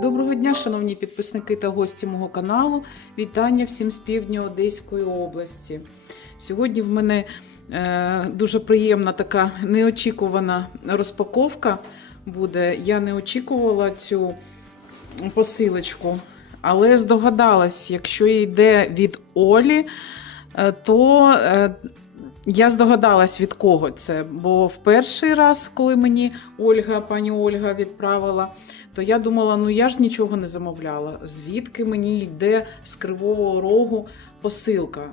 Доброго дня, шановні підписники та гості мого каналу. Вітання всім з півдня Одеської області. Сьогодні в мене е, дуже приємна така неочікувана розпаковка буде. Я не очікувала цю посилочку, але здогадалась, якщо йде від Олі, е, то е, я здогадалась від кого це. Бо в перший раз, коли мені Ольга, пані Ольга відправила, то я думала, ну я ж нічого не замовляла. Звідки мені йде з Кривого Рогу посилка?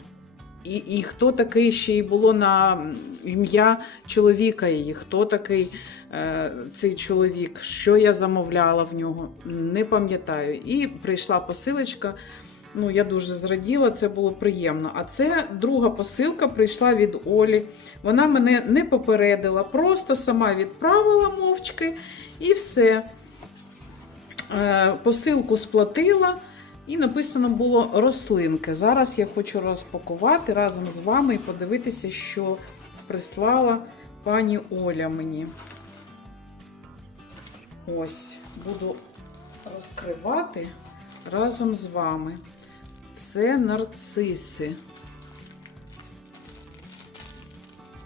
І, і хто такий ще й було на ім'я чоловіка її? Хто такий е, цей чоловік? Що я замовляла в нього? Не пам'ятаю. І прийшла посилочка. Ну, я дуже зраділа, це було приємно. А це друга посилка прийшла від Олі. Вона мене не попередила, просто сама відправила мовчки і все. Е, Посилку сплатила, і написано було рослинки. Зараз я хочу розпакувати разом з вами і подивитися, що прислала пані Оля мені. Ось, буду розкривати разом з вами. Це нарциси.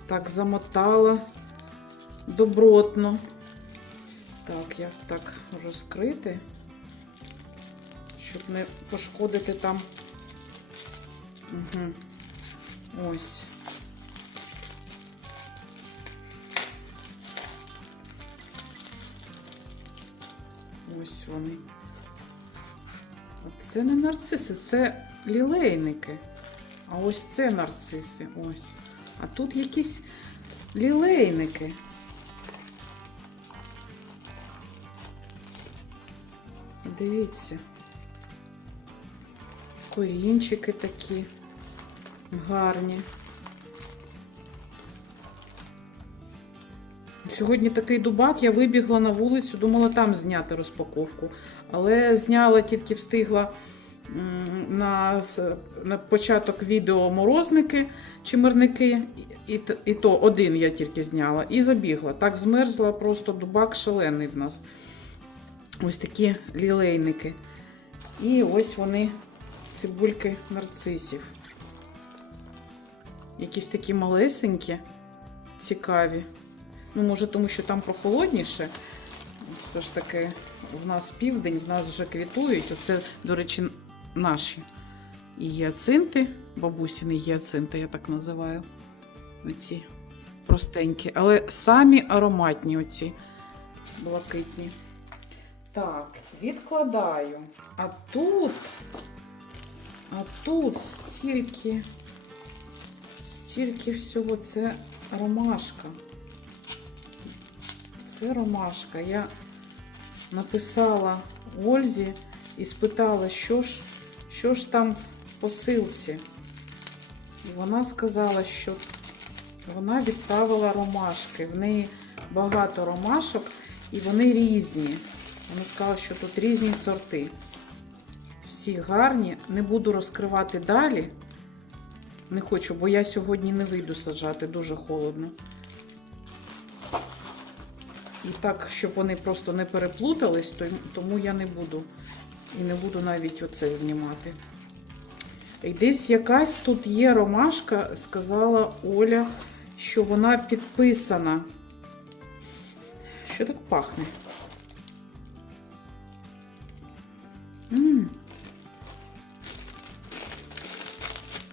Так, замотала добротно. Так, як так розкрити, щоб не пошкодити там. Угу. Ось. Ось вони. Це не нарциси, це лілейники. А ось це нарциси. Ось. А тут якісь лілейники. Дивіться. Корінчики такі гарні. Сьогодні такий дубак, я вибігла на вулицю, думала там зняти розпаковку. Але зняла тільки встигла на, на початок відео морозники чи мирники, і, і то один я тільки зняла, і забігла. Так змерзла, просто дубак шалений в нас. Ось такі лілейники. І ось вони, цибульки нарцисів. Якісь такі малесенькі, цікаві. Ну, може, тому що там прохолодніше. Все ж таки, в нас південь, в нас вже квітують. Оце, до речі, наші гіацинти, бабусіни гіацинти, я так називаю. Оці простенькі, але самі ароматні оці блакитні. Так, відкладаю. А тут, а тут стільки, стільки всього, це ромашка. Це ромашка. Я написала Ользі і спитала, що ж, що ж там в посилці. І вона сказала, що вона відправила ромашки. В неї багато ромашок і вони різні. Вона сказала, що тут різні сорти. Всі гарні. Не буду розкривати далі. Не хочу, бо я сьогодні не вийду саджати, дуже холодно. І так, щоб вони просто не переплутались, то- тому я не буду. І не буду навіть оце знімати. І десь якась тут є ромашка, сказала Оля, що вона підписана. Що так пахне? м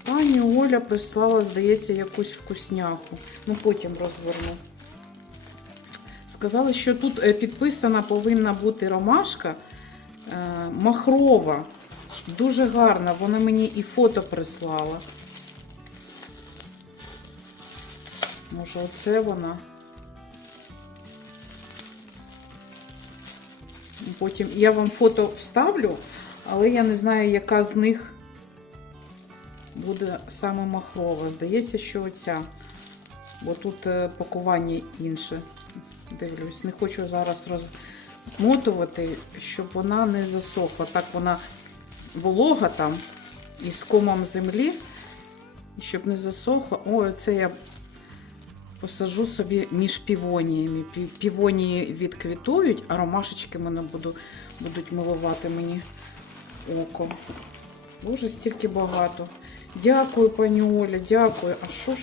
Пані Оля прислала, здається, якусь вкусняху. Ну, потім розверну. Сказали, що тут е, підписана повинна бути ромашка е, махрова. Дуже гарна. Вона мені і фото прислала. Може, оце вона. Потім я вам фото вставлю, але я не знаю, яка з них буде саме махрова. Здається, що оця. Бо тут е, пакування інше. Дивлюсь, не хочу зараз розмотувати, щоб вона не засохла. Так вона волога там із комом землі. І щоб не засохла. Ой, це я посаджу собі між півоніями. Півонії відквітують, а ромашечки мене буду, будуть милувати мені око. Боже, стільки багато. Дякую, пані Оля, дякую. А що ж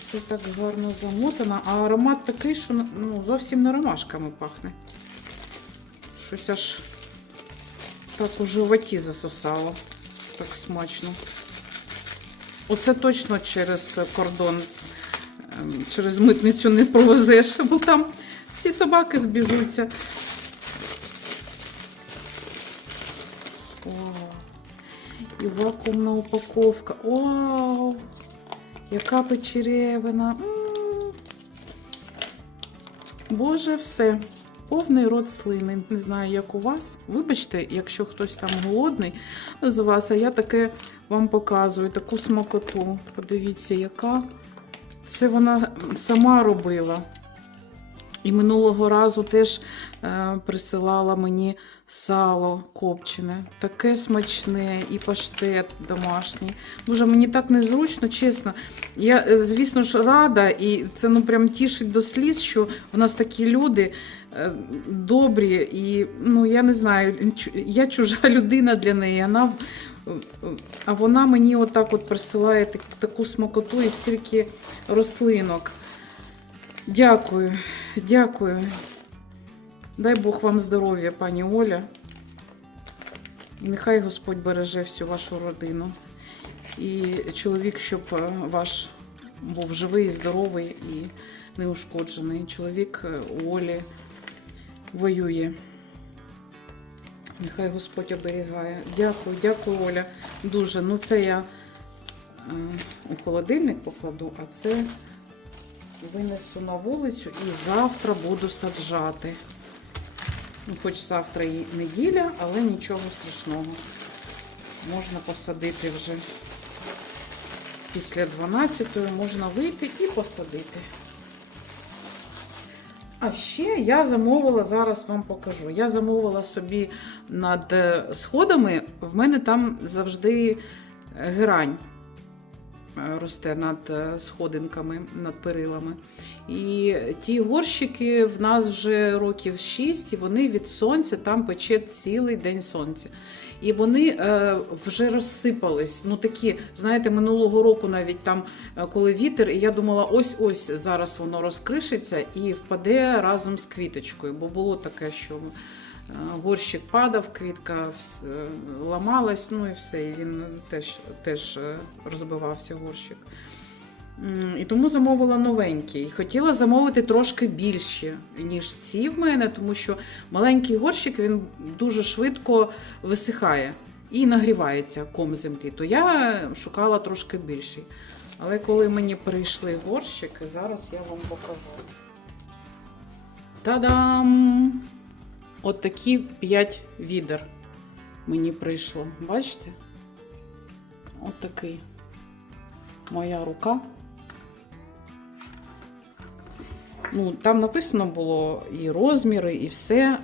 це так гарно замотано? А аромат такий, що ну, зовсім не ромашками пахне. Щось аж так у животі засосало. Так смачно. Оце точно через кордон, ем, через митницю не провезеш, бо там всі собаки збіжуться. О, і вакуумна упаковка. Вау! Яка печеревина. Боже, все. Повний рот слини. Не знаю, як у вас. Вибачте, якщо хтось там голодний з вас, а я таке вам показую, таку смакоту. Подивіться, яка. Це вона сама робила. І минулого разу теж е, присилала мені сало копчене. Таке смачне і паштет домашній. Боже, мені так незручно, чесно. Я, е, звісно ж, рада, і це ну прям тішить до сліз, що в нас такі люди е, добрі, і ну я не знаю, я чужа людина для неї. Вона, а вона мені отак от присилає так- таку смакоту і стільки рослинок. Дякую, дякую. Дай Бог вам здоров'я, пані Оля. І нехай Господь береже всю вашу родину. І чоловік, щоб е, ваш був живий, здоровий і неушкоджений. Чоловік е, у Олі воює. Нехай Господь оберігає. Дякую, дякую, Оля. Дуже. Ну, це я е, у холодильник покладу, а це винесу на вулицю і завтра буду саджати. Ну, хоч завтра і неділя, але нічого страшного. Можна посадити вже після 12-ї, можна вийти і посадити. А ще я замовила, зараз вам покажу. Я замовила собі над е, сходами, в мене там завжди е, герань росте над е, сходинками, над перилами. І ті горщики в нас вже років 6, і вони від сонця там пече цілий день сонця. І вони е, вже розсипались. Ну такі, знаєте, минулого року навіть там, е, коли вітер, і я думала, ось ось зараз воно розкришиться і впаде разом з квіточкою. Бо було таке, що е, горщик падав, квітка е, ламалась, ну і все. І він теж, теж е, розбивався горщик. І тому замовила новенький. Хотіла замовити трошки більші, ніж ці в мене, тому що маленький горщик він дуже швидко висихає і нагрівається ком землі. То я шукала трошки більший. Але коли мені прийшли горщики, зараз я вам покажу. Та-дам! От такі 5 відер мені прийшло. Бачите? От такий. Моя рука. Ну, там написано було і розміри, і все.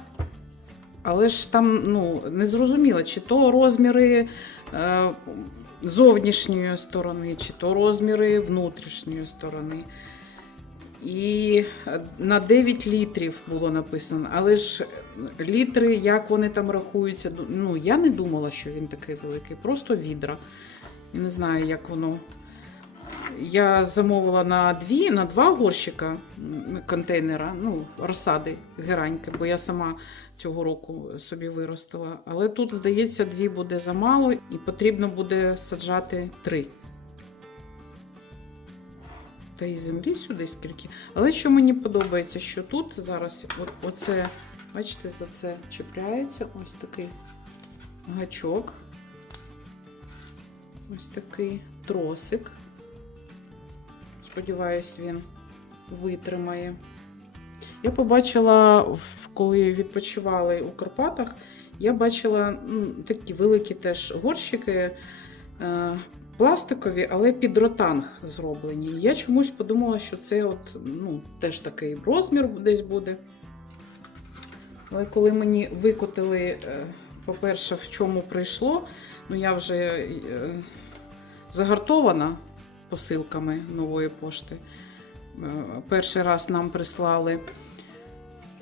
Але ж там ну, не зрозуміло, чи то розміри е, зовнішньої сторони, чи то розміри внутрішньої сторони. І е, на 9 літрів було написано. Але ж літри, як вони там рахуються, ну, я не думала, що він такий великий. Просто відра. Я не знаю, як воно. Я замовила на дві, на два горщика контейнера, ну, розсади гераньки, бо я сама цього року собі виростила. Але тут, здається, дві буде замало, і потрібно буде саджати три. Та і землі сюди скільки. Але що мені подобається, що тут зараз от, оце, бачите, за це чіпляється ось такий гачок. Ось такий тросик. Сподіваюсь, він витримає. Я побачила, коли відпочивали у Карпатах, я бачила такі великі теж горщики е, пластикові, але під ротанг зроблені. Я чомусь подумала, що це от, ну, теж такий розмір десь буде. Але коли мені викотили, е, по-перше, в чому прийшло, ну я вже е, загартована посилками нової пошти. Е, Перший раз нам прислали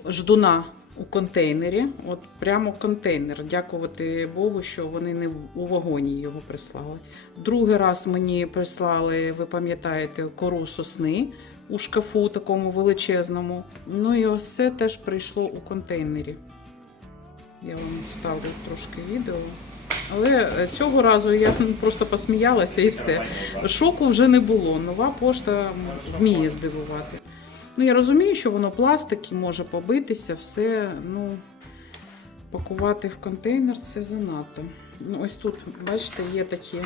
ждуна у контейнері. От прямо контейнер. Дякувати Богу, що вони не у вагоні його прислали. Другий раз мені прислали, ви пам'ятаєте, кору сосни у шкафу такому величезному. Ну і ось це теж прийшло у контейнері. Я вам вставлю трошки відео. Але е, цього разу я просто посміялася і все. Шоку вже не було. Нова пошта вміє здивувати. Ну, я розумію, що воно пластик і може побитися, все. Ну, пакувати в контейнер це занадто. Ну, ось тут, бачите, є такі.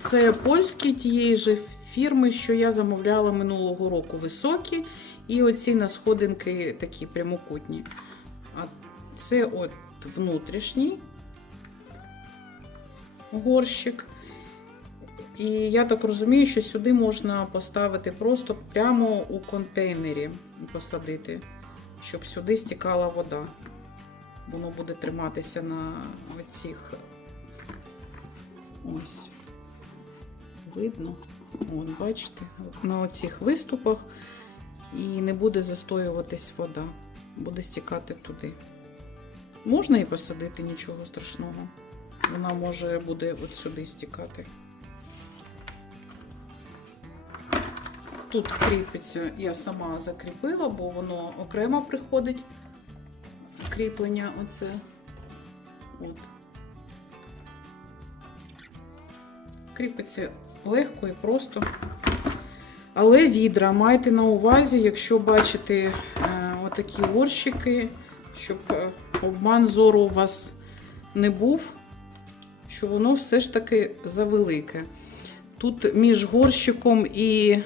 Це польські тієї ж фірми, що я замовляла минулого року високі. І оці на сходинки такі прямокутні. А це от внутрішній горщик. І я так розумію, що сюди можна поставити просто прямо у контейнері посадити, щоб сюди стікала вода. Воно буде триматися на оцих. Ось. Видно? От, бачите, на оцих виступах і не буде застоюватись вода, буде стікати туди. Можна і посадити, нічого страшного. Вона може буде от сюди стікати. Тут кріпиться, я сама закріпила, бо воно окремо приходить. Кріплення оце. От. Кріпиться легко і просто. Але відра майте на увазі, якщо бачите е, отакі горщики, щоб е, обман зору у вас не був, що воно все ж таки завелике. Тут між горщиком і е,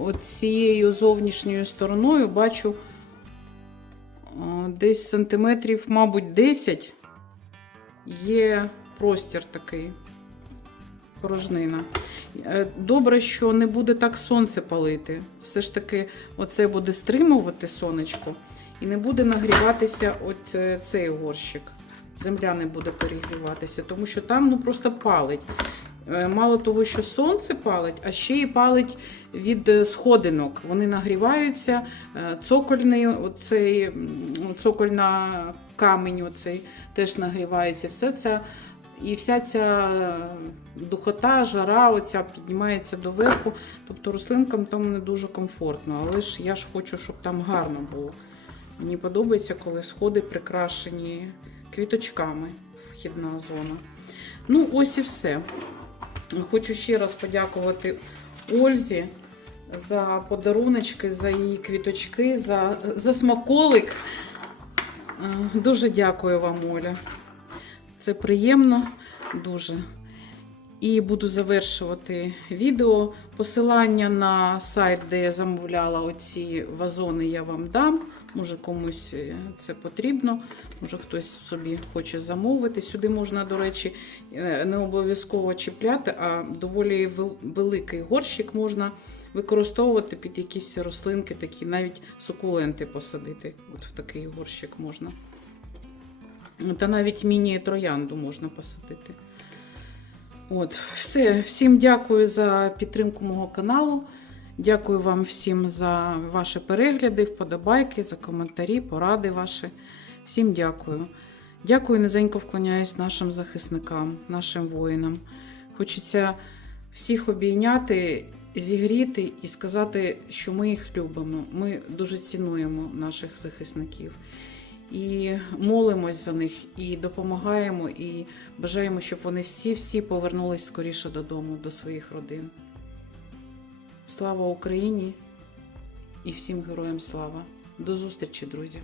оцією зовнішньою стороною бачу е, десь сантиметрів, мабуть, 10 є простір такий, порожнина. Е, Добре, що не буде так сонце палити. Все ж таки, оце буде стримувати сонечко і не буде нагріватися от цей горщик. Земля не буде перегріватися, тому що там ну просто палить. Е, Мало того, що сонце палить, а ще й палить від е, сходинок. Вони нагріваються, е, цокольний, оцей, цокольна камінь оцей теж нагрівається. Все це, і вся ця духота, жара оця піднімається доверху. Тобто рослинкам там не дуже комфортно. Але ж я ж хочу, щоб там гарно було. Мені подобається, коли сходи прикрашені квіточками, вхідна зона. Ну, ось і все. Хочу ще раз подякувати Ользі за подаруночки, за її квіточки, за, за смаколик. Е, Дуже дякую вам, Оля. Це приємно дуже. І буду завершувати відео. Посилання на сайт, де я замовляла оці вазони, я вам дам. Може, комусь е, це потрібно, може хтось собі хоче замовити. Сюди можна, до речі, е, не обов'язково чіпляти, а доволі великий горщик можна використовувати під якісь рослинки, такі навіть сукуленти посадити. От в такий горщик можна. Та навіть міні-троянду можна посадити. От, все. Всім дякую за підтримку мого каналу. Дякую вам всім за ваші перегляди, вподобайки, за коментарі, поради ваші. Всім дякую. Дякую, низенько вклоняюсь нашим захисникам, нашим воїнам. Хочеться всіх обійняти, зігріти і сказати, що ми їх любимо. Ми дуже цінуємо наших захисників. І молимось за них, і допомагаємо, і бажаємо, щоб вони всі-всі повернулись скоріше додому, до своїх родин. Слава Україні і всім героям слава! До зустрічі, друзі!